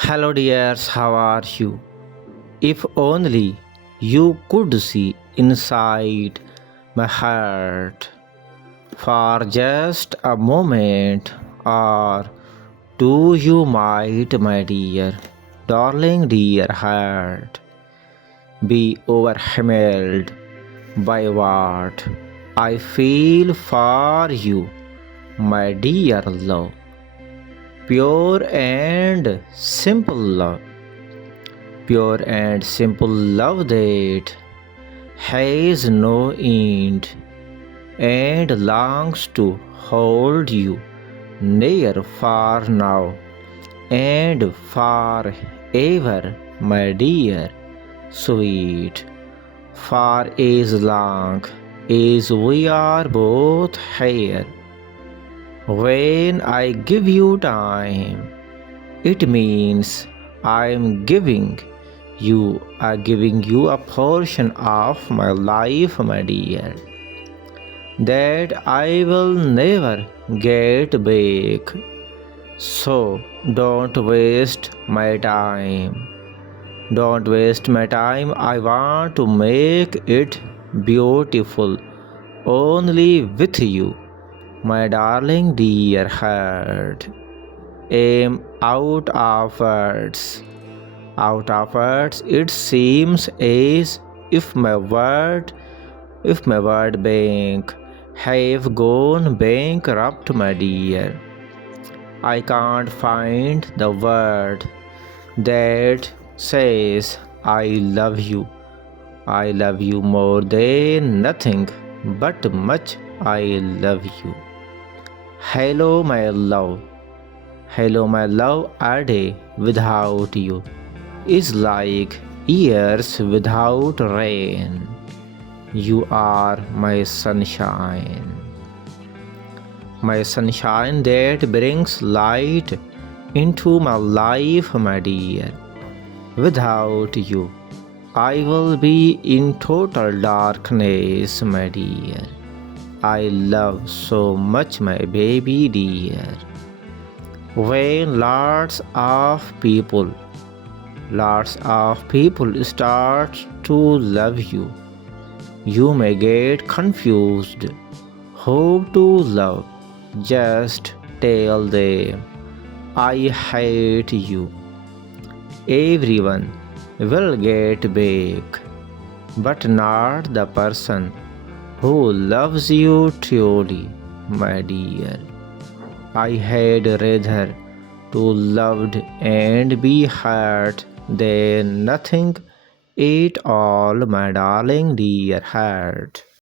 Hello, dears, how are you? If only you could see inside my heart for just a moment, or two, you might, my dear, darling, dear heart, be overwhelmed by what I feel for you, my dear love. Pure and simple love, pure and simple love that has no end and longs to hold you near far now and forever, my dear sweet. For as long as we are both here, when I give you time, it means I'm giving you a portion of my life, my dear, that I will never get back. So don't waste my time. Don't waste my time. I want to make it beautiful only with you, my darling dear heart. Am out of words. Out of words, it seems as if my word bank have gone bankrupt, my dear. I can't find the word that says I love you. I love you more than nothing, but much I love you. Hello, my love. Hello, my love. A day without you is like years without rain. You are my sunshine that brings light into my life, my dear. Without you, I will be in total darkness, my dear. I love so much, my baby dear. When lots of people start to love you, you may get confused who to love. Just tell them, I hate you. Everyone will get back, but not the person who loves you truly, my dear. I had rather to loved and be hurt than nothing at all, my darling dear heart.